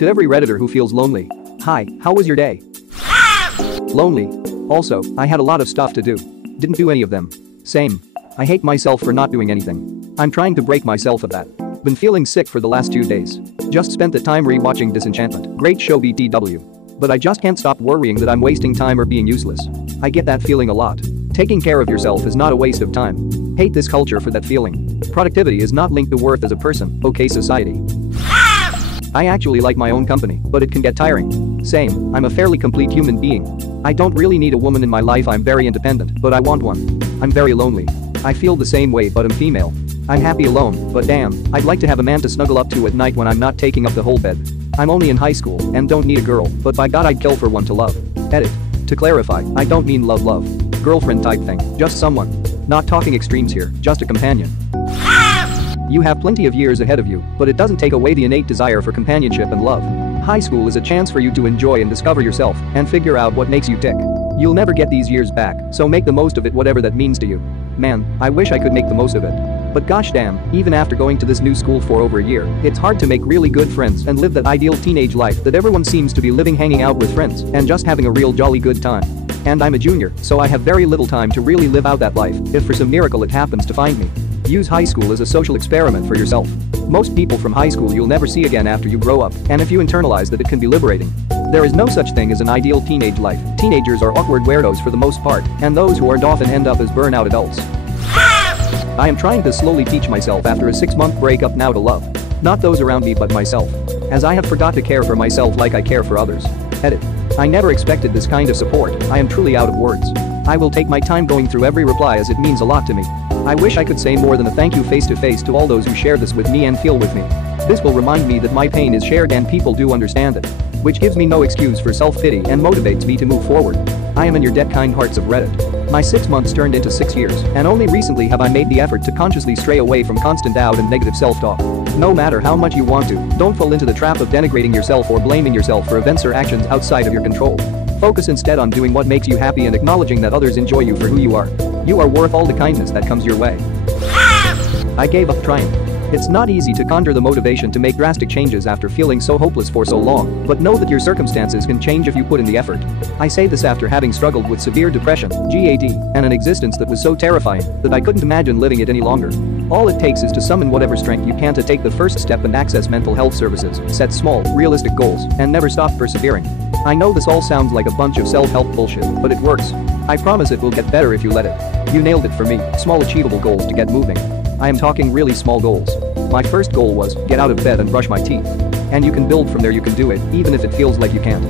To every Redditor who feels lonely. Hi, how was your day? Lonely. Also, I had a lot of stuff to do. Didn't do any of them. Same. I hate myself for not doing anything. I'm trying to break myself of that. Been feeling sick for the last 2 days. Just spent the time re-watching Disenchantment. Great show BTW. But I just can't stop worrying that I'm wasting time or being useless. I get that feeling a lot. Taking care of yourself is not a waste of time. Hate this culture for that feeling. Productivity is not linked to worth as a person, okay society. I actually like my own company, but it can get tiring. Same, I'm a fairly complete human being. I don't really need a woman in my life. I'm very independent, but I want one. I'm very lonely. I feel the same way, but I'm female. I'm happy alone, but damn, I'd like to have a man to snuggle up to at night when I'm not taking up the whole bed. I'm only in high school and don't need a girl, but by God I'd kill for one to love. Edit. To clarify, I don't mean love. Girlfriend type thing, just someone. Not talking extremes here, just a companion. You have plenty of years ahead of you, but it doesn't take away the innate desire for companionship and love. High school is a chance for you to enjoy and discover yourself and figure out what makes you tick. You'll never get these years back, so make the most of it, whatever that means to you. Man, I wish I could make the most of it. But gosh damn, even after going to this new school for over a year, it's hard to make really good friends and live that ideal teenage life that everyone seems to be living, hanging out with friends and just having a real jolly good time. And I'm a junior, so I have very little time to really live out that life if for some miracle it happens to find me. Use high school as a social experiment for yourself. Most people from high school you'll never see again after you grow up, and if you internalize that, it can be liberating. There is no such thing as an ideal teenage life. Teenagers are awkward weirdos for the most part, and those who aren't often end up as burnout adults. I am trying to slowly teach myself after a 6-month breakup now to love. Not those around me but myself. As I have forgot to care for myself like I care for others. Edit. I never expected this kind of support. I am truly out of words. I will take my time going through every reply as it means a lot to me. I wish I could say more than a thank you face to face to all those who share this with me and feel with me. This will remind me that my pain is shared and people do understand it. Which gives me no excuse for self-pity and motivates me to move forward. I am in your debt, kind hearts of Reddit. My 6 months turned into 6 years, and only recently have I made the effort to consciously stray away from constant doubt and negative self-talk. No matter how much you want to, don't fall into the trap of denigrating yourself or blaming yourself for events or actions outside of your control. Focus instead on doing what makes you happy and acknowledging that others enjoy you for who you are. You are worth all the kindness that comes your way. I gave up trying. It's not easy to conjure the motivation to make drastic changes after feeling so hopeless for so long, but know that your circumstances can change if you put in the effort. I say this after having struggled with severe depression, GAD, and an existence that was so terrifying that I couldn't imagine living it any longer. All it takes is to summon whatever strength you can to take the first step and access mental health services, set small, realistic goals, and never stop persevering. I know this all sounds like a bunch of self-help bullshit, but it works. I promise it will get better if you let it. You nailed it for me, small achievable goals to get moving. I am talking really small goals. My first goal was, get out of bed and brush my teeth. And you can build from there. You can do it, even if it feels like you can't.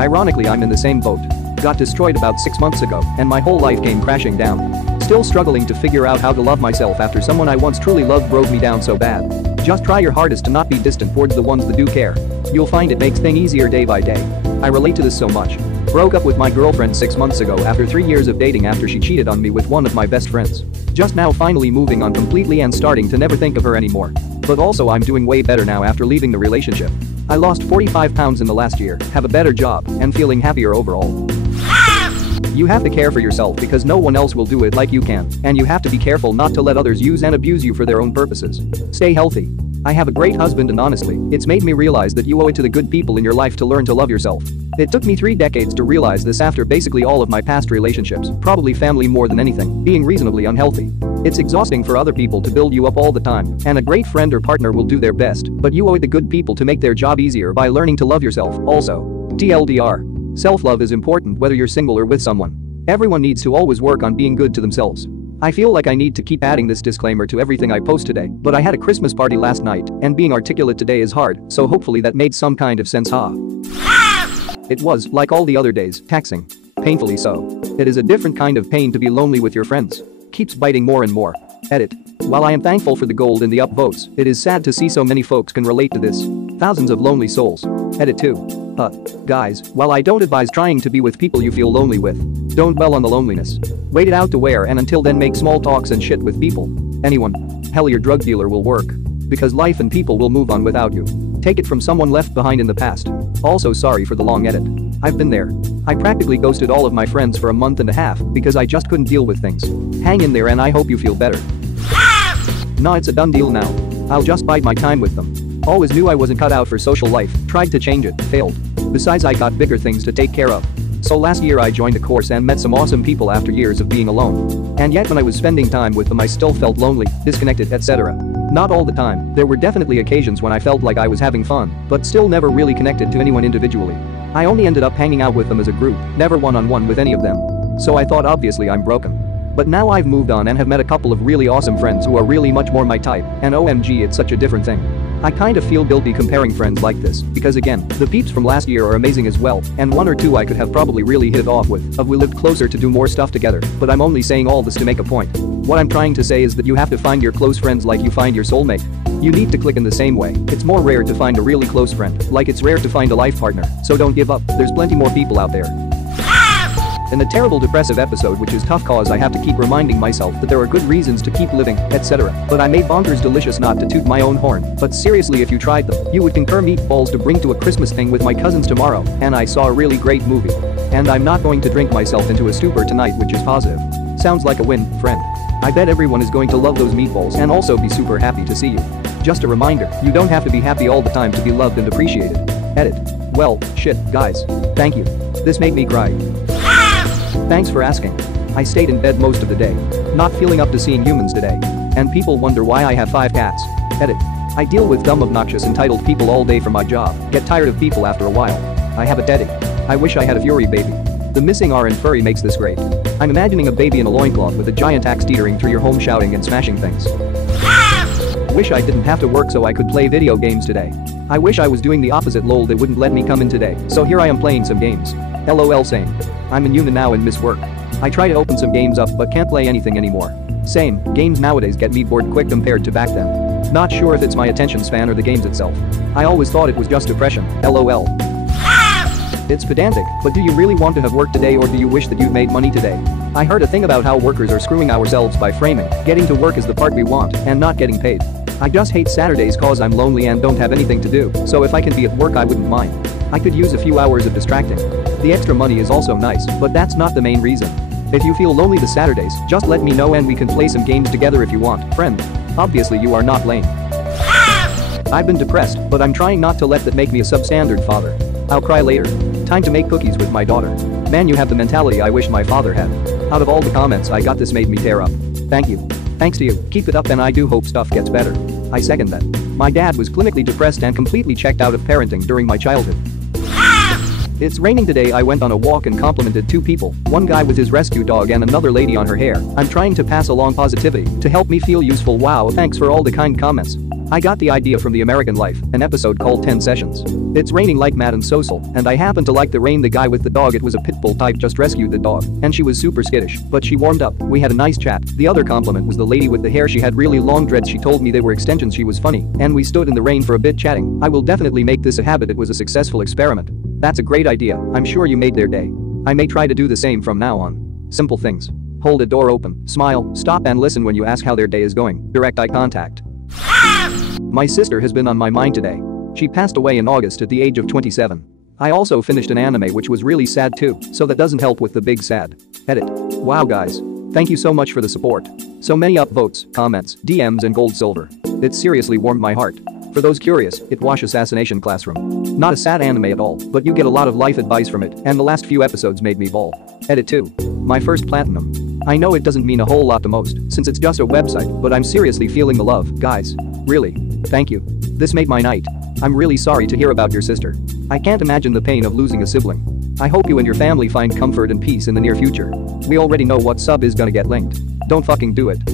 Ironically, I'm in the same boat. Got destroyed about 6 months ago, and my whole life came crashing down. Still struggling to figure out how to love myself after someone I once truly loved broke me down so bad. Just try your hardest to not be distant towards the ones that do care. You'll find it makes things easier day by day. I relate to this so much. Broke up with my girlfriend 6 months ago after 3 years of dating after she cheated on me with one of my best friends. Just now finally moving on completely and starting to never think of her anymore. But also I'm doing way better now after leaving the relationship. I lost 45 pounds in the last year, have a better job, and feeling happier overall. You have to care for yourself because no one else will do it like you can, and you have to be careful not to let others use and abuse you for their own purposes. Stay healthy. I have a great husband and honestly, it's made me realize that you owe it to the good people in your life to learn to love yourself. It took me 3 decades to realize this after basically all of my past relationships, probably family more than anything, being reasonably unhealthy. It's exhausting for other people to build you up all the time, and a great friend or partner will do their best, but you owe it to good people to make their job easier by learning to love yourself, also. TLDR. Self-love is important whether you're single or with someone. Everyone needs to always work on being good to themselves. I feel like I need to keep adding this disclaimer to everything I post today, but I had a Christmas party last night, and being articulate today is hard, so hopefully that made some kind of sense, It was, like all the other days, taxing. Painfully so. It is a different kind of pain to be lonely with your friends. Keeps biting more and more. Edit. While I am thankful for the gold in the upvotes, it is sad to see so many folks can relate to this. Thousands of lonely souls. Edit 2. Guys, while I don't advise trying to be with people you feel lonely with, don't dwell on the loneliness. Wait it out to where and until then make small talks and shit with people. Anyone. Hell, your drug dealer will work. Because life and people will move on without you. Take it from someone left behind in the past. Also sorry for the long edit. I've been there. I practically ghosted all of my friends for a month and a half because I just couldn't deal with things. Hang in there and I hope you feel better. Nah, it's a done deal now. I'll just bide my time with them. Always knew I wasn't cut out for social life, tried to change it, failed. Besides, I got bigger things to take care of. So last year I joined a course and met some awesome people after years of being alone. And yet when I was spending time with them I still felt lonely, disconnected, etc. Not all the time, there were definitely occasions when I felt like I was having fun, but still never really connected to anyone individually. I only ended up hanging out with them as a group, never one-on-one with any of them. So I thought obviously I'm broken. But now I've moved on and have met a couple of really awesome friends who are really much more my type, and OMG, it's such a different thing. I kind of feel guilty comparing friends like this, because again, the peeps from last year are amazing as well, and one or two I could have probably really hit it off with, we lived closer to do more stuff together, but I'm only saying all this to make a point. What I'm trying to say is that you have to find your close friends like you find your soulmate. You need to click in the same way. It's more rare to find a really close friend, like it's rare to find a life partner, so don't give up, there's plenty more people out there. In a terrible depressive episode, which is tough cause I have to keep reminding myself that there are good reasons to keep living, etc. But I made bonkers delicious not to toot my own horn, but seriously if you tried them, you would concur meatballs to bring to a Christmas thing with my cousins tomorrow, and I saw a really great movie. And I'm not going to drink myself into a stupor tonight, which is positive. Sounds like a win, friend. I bet everyone is going to love those meatballs and also be super happy to see you. Just a reminder, you don't have to be happy all the time to be loved and appreciated. Edit. Well, shit, guys. Thank you. This made me cry. Thanks for asking. I stayed in bed most of the day. Not feeling up to seeing humans today. And people wonder why I have 5 cats. Edit. I deal with dumb, obnoxious, entitled people all day for my job, get tired of people after a while. I have a daddy. I wish I had a Fury baby. The missing R in furry makes this great. I'm imagining a baby in a loincloth with a giant axe teetering through your home shouting and smashing things. Wish I didn't have to work so I could play video games today. I wish I was doing the opposite, lol, they wouldn't let me come in today, so here I am playing some games. LOL, same. I'm in uni now and miss work. I try to open some games up but can't play anything anymore. Same, games nowadays get me bored quick compared to back then. Not sure if it's my attention span or the games itself. I always thought it was just depression, LOL. It's pedantic, but do you really want to have work today or do you wish that you'd made money today? I heard a thing about how workers are screwing ourselves by framing getting to work as the part we want and not getting paid. I just hate Saturdays cause I'm lonely and don't have anything to do, so if I can be at work I wouldn't mind. I could use a few hours of distracting. The extra money is also nice, but that's not the main reason. If you feel lonely the Saturdays, just let me know and we can play some games together if you want, friend. Obviously you are not lame. I've been depressed, but I'm trying not to let that make me a substandard father. I'll cry later. Time to make cookies with my daughter. Man, you have the mentality I wish my father had. Out of all the comments I got, this made me tear up. Thank you. Thanks to you, keep it up and I do hope stuff gets better. I second that. My dad was clinically depressed and completely checked out of parenting during my childhood. It's raining today. I went on a walk and complimented 2 people, one guy with his rescue dog and another lady on her hair. I'm trying to pass along positivity to help me feel useful. Wow, thanks for all the kind comments. I got the idea from The American Life, an episode called 10 Sessions. It's raining like mad and social, and I happen to like the rain. The guy with the dog, it was a pit bull type, just rescued the dog, and she was super skittish, but she warmed up. We had a nice chat. The other compliment was the lady with the hair. She had really long dreads. She told me they were extensions. She was funny, and we stood in the rain for a bit chatting. I will definitely make this a habit. It was a successful experiment. That's a great idea. I'm sure you made their day. I may try to do the same from now on. Simple things. Hold a door open, smile, stop and listen when you ask how their day is going. Direct eye contact. My sister has been on my mind today. She passed away in August at the age of 27. I also finished an anime which was really sad too, so that doesn't help with the big sad. Edit. Wow guys. Thank you so much for the support. So many upvotes, comments, DMs and gold silver. It seriously warmed my heart. For those curious, it Wash Assassination Classroom. Not a sad anime at all, but you get a lot of life advice from it, and the last few episodes made me bawl. Edit 2. My first platinum. I know it doesn't mean a whole lot to most, since it's just a website, but I'm seriously feeling the love, guys. Really. Thank you. This made my night. I'm really sorry to hear about your sister. I can't imagine the pain of losing a sibling. I hope you and your family find comfort and peace in the near future. We already know what sub is gonna get linked. Don't fucking do it.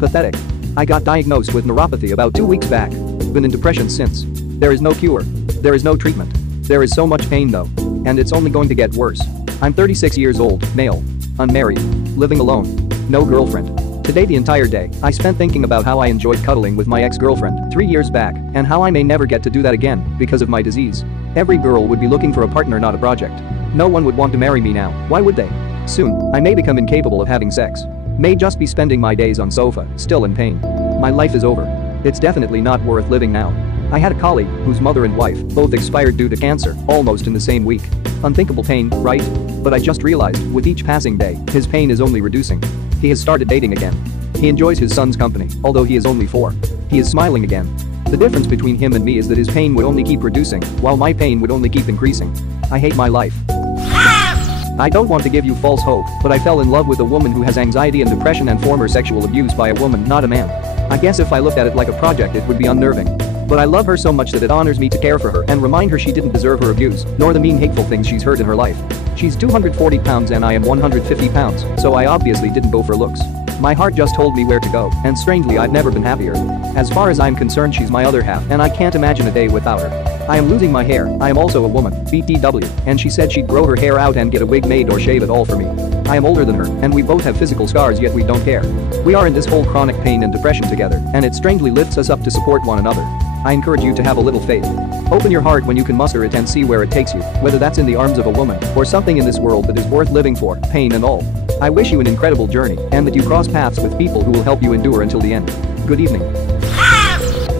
Pathetic. I got diagnosed with neuropathy about 2 weeks back. Been in depression since. There is no cure. There is no treatment. There is so much pain though. And it's only going to get worse. I'm 36 years old, male. Unmarried. Living alone. No girlfriend. Today the entire day, I spent thinking about how I enjoyed cuddling with my ex-girlfriend 3 years back and how I may never get to do that again because of my disease. Every girl would be looking for a partner, not a project. No one would want to marry me now, why would they? Soon, I may become incapable of having sex. May just be spending my days on sofa, still in pain. My life is over. It's definitely not worth living now. I had a colleague whose mother and wife both expired due to cancer almost in the same week. Unthinkable pain, right? But I just realized, with each passing day, his pain is only reducing. He has started dating again. He enjoys his son's company, although he is only 4. He is smiling again. The difference between him and me is that his pain would only keep reducing, while my pain would only keep increasing. I hate my life. I don't want to give you false hope, but I fell in love with a woman who has anxiety and depression and former sexual abuse by a woman, not a man. I guess if I looked at it like a project it would be unnerving. But I love her so much that it honors me to care for her and remind her she didn't deserve her abuse, nor the mean hateful things she's heard in her life. She's 240 pounds and I am 150 pounds, so I obviously didn't go for looks. My heart just told me where to go, and strangely I've never been happier. As far as I'm concerned she's my other half and I can't imagine a day without her. I am losing my hair, I am also a woman, BTW, and she said she'd grow her hair out and get a wig made or shave it all for me. I am older than her, and we both have physical scars yet we don't care. We are in this whole chronic pain and depression together, and it strangely lifts us up to support one another. I encourage you to have a little faith. Open your heart when you can muster it and see where it takes you, whether that's in the arms of a woman or something in this world that is worth living for, pain and all. I wish you an incredible journey and that you cross paths with people who will help you endure until the end. Good evening.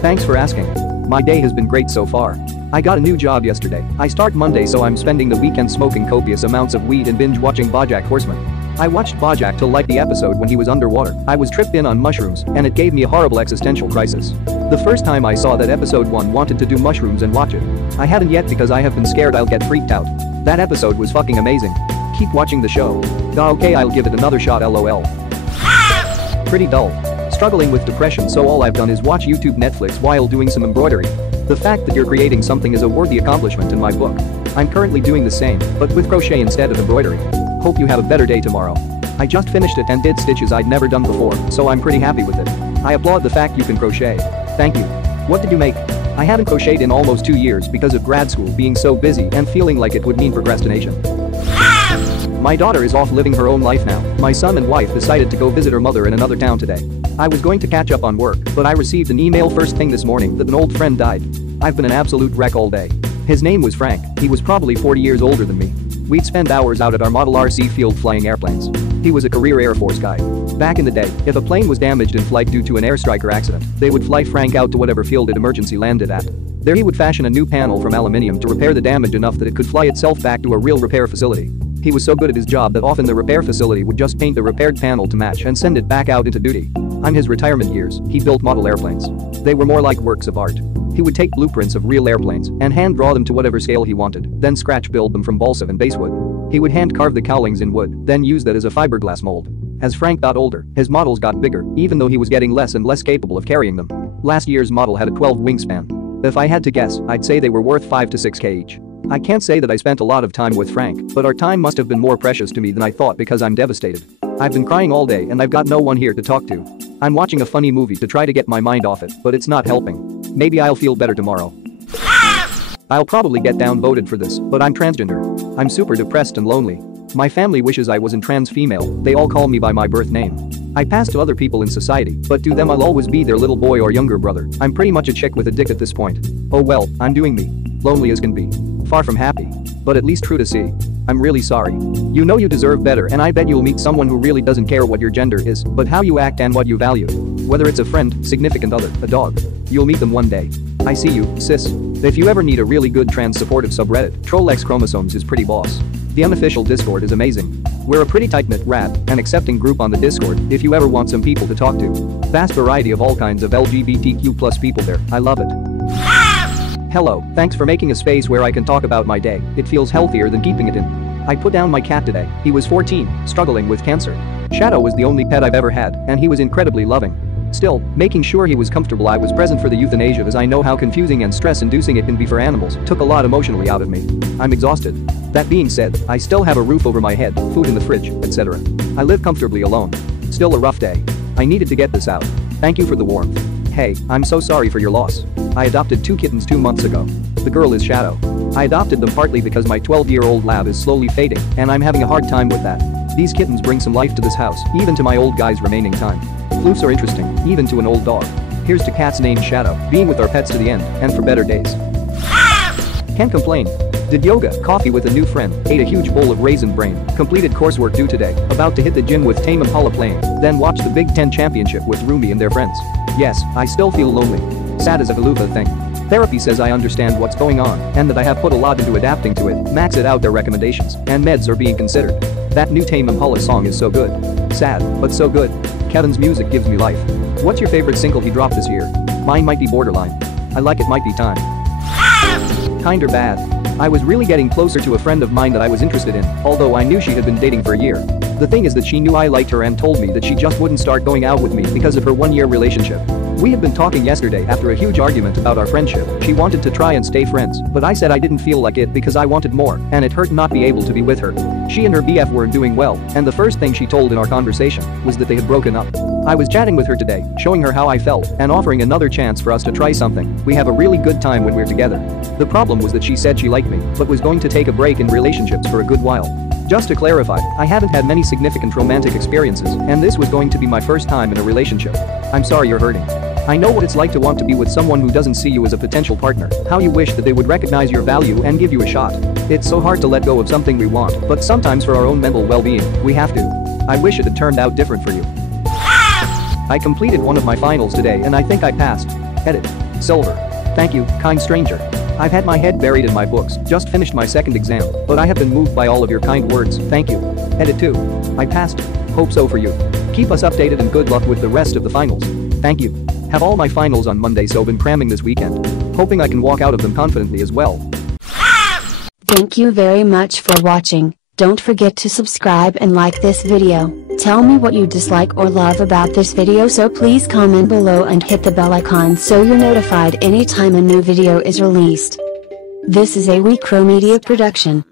Thanks for asking. My day has been great so far. I got a new job yesterday. I start Monday, so I'm spending the weekend smoking copious amounts of weed and binge watching BoJack Horseman. I watched BoJack till like the episode when he was underwater. I was tripped in on mushrooms and it gave me a horrible existential crisis. The first time I saw that episode 1 wanted to do mushrooms and watch it. I haven't yet because I have been scared I'll get freaked out. That episode was fucking amazing. Keep watching the show. Okay, I'll give it another shot, lol. Pretty dull. Struggling with depression, so all I've done is watch YouTube, Netflix while doing some embroidery. The fact that you're creating something is a worthy accomplishment in my book. I'm currently doing the same, but with crochet instead of embroidery. Hope you have a better day tomorrow. I just finished it and did stitches I'd never done before, so I'm pretty happy with it. I applaud the fact you can crochet. Thank you. What did you make? I haven't crocheted in almost 2 years because of grad school being so busy and feeling like it would mean procrastination. My daughter is off living her own life now. My son and wife decided to go visit her mother in another town today. I was going to catch up on work, but I received an email first thing this morning that an old friend died. I've been an absolute wreck all day. His name was Frank. He was probably 40 years older than me. We'd spend hours out at our Model RC field flying airplanes. He was a career Air Force guy. Back in the day, if a plane was damaged in flight due to an airstriker accident, they would fly Frank out to whatever field it emergency landed at. There he would fashion a new panel from aluminium to repair the damage enough that it could fly itself back to a real repair facility. He was so good at his job that often the repair facility would just paint the repaired panel to match and send it back out into duty. On his retirement years, he built model airplanes. They were more like works of art. He would take blueprints of real airplanes and hand draw them to whatever scale he wanted, then scratch build them from balsa and basswood. He would hand carve the cowlings in wood, then use that as a fiberglass mold. As Frank got older, his models got bigger, even though he was getting less and less capable of carrying them. Last year's model had a 12 wingspan. If I had to guess, I'd say they were worth 5 to 6k each. I can't say that I spent a lot of time with Frank, but our time must have been more precious to me than I thought because I'm devastated. I've been crying all day and I've got no one here to talk to. I'm watching a funny movie to try to get my mind off it, but it's not helping. Maybe I'll feel better tomorrow. I'll probably get downvoted for this, but I'm transgender. I'm super depressed and lonely. My family wishes I wasn't trans female, they all call me by my birth name. I pass to other people in society, but to them I'll always be their little boy or younger brother. I'm pretty much a chick with a dick at this point. Oh well, I'm doing me. Lonely as can be. Far from happy. But at least true to see. I'm really sorry. You know you deserve better and I bet you'll meet someone who really doesn't care what your gender is, but how you act and what you value. Whether it's a friend, significant other, a dog. You'll meet them one day. I see you, sis. If you ever need a really good trans supportive subreddit, TrollX Chromosomes is pretty boss. The unofficial Discord is amazing. We're a pretty tight-knit, rad, and accepting group on the Discord if you ever want some people to talk to. Vast variety of all kinds of LGBTQ+ people there, I love it. Hello, thanks for making a space where I can talk about my day. It feels healthier than keeping it in. I put down my cat today. He was 14, struggling with cancer. Shadow was the only pet I've ever had, and he was incredibly loving. Still, making sure he was comfortable, I was present for the euthanasia as I know how confusing and stress-inducing it can be for animals, took a lot emotionally out of me. I'm exhausted. That being said, I still have a roof over my head, food in the fridge, etc. I live comfortably alone. Still a rough day. I needed to get this out. Thank you for the warmth. Hey, I'm so sorry for your loss. I adopted 2 kittens 2 months ago. The girl is Shadow. I adopted them partly because my 12-year-old lab is slowly fading, and I'm having a hard time with that. These kittens bring some life to this house, even to my old guy's remaining time. Floofs are interesting, even to an old dog. Here's to cats named Shadow, being with our pets to the end, and for better days. Can't complain. Did yoga, coffee with a new friend, ate a huge bowl of Raisin Brain, completed coursework due today, about to hit the gym with Tame Impala playing, then watched the Big Ten Championship with Rumi and their friends. Yes, I still feel lonely. Sad as a Galuva thing. Therapy says I understand what's going on, and that I have put a lot into adapting to it, max it out their recommendations, and meds are being considered. That new Tame Impala song is so good. Sad, but so good. Kevin's music gives me life. What's your favorite single he dropped this year? Mine might be Borderline. I like it might be time. Kinda bad. I was really getting closer to a friend of mine that I was interested in, although I knew she had been dating for a year. The thing is that she knew I liked her and told me that she just wouldn't start going out with me because of her one-year relationship. We had been talking yesterday after a huge argument about our friendship. She wanted to try and stay friends, but I said I didn't feel like it because I wanted more, and it hurt not be able to be with her. She and her BF weren't doing well, and the first thing she told in our conversation was that they had broken up. I was chatting with her today, showing her how I felt, and offering another chance for us to try something. We have a really good time when we're together. The problem was that she said she liked me, but was going to take a break in relationships for a good while. Just to clarify, I haven't had many significant romantic experiences, and this was going to be my first time in a relationship. I'm sorry you're hurting. I know what it's like to want to be with someone who doesn't see you as a potential partner, how you wish that they would recognize your value and give you a shot. It's so hard to let go of something we want, but sometimes for our own mental well-being, we have to. I wish it had turned out different for you. I completed one of my finals today and I think I passed. Edit. Silver. Thank you, kind stranger. I've had my head buried in my books, just finished my second exam, but I have been moved by all of your kind words, thank you. Edit 2. I passed. Hope so for you. Keep us updated and good luck with the rest of the finals. Thank you. Have all my finals on Monday, so been cramming this weekend. Hoping I can walk out of them confidently as well. Thank you very much for watching. Don't forget to subscribe and like this video. Tell me what you dislike or love about this video, so please comment below and hit the bell icon so you're notified anytime a new video is released. This is a WeCrow Media production.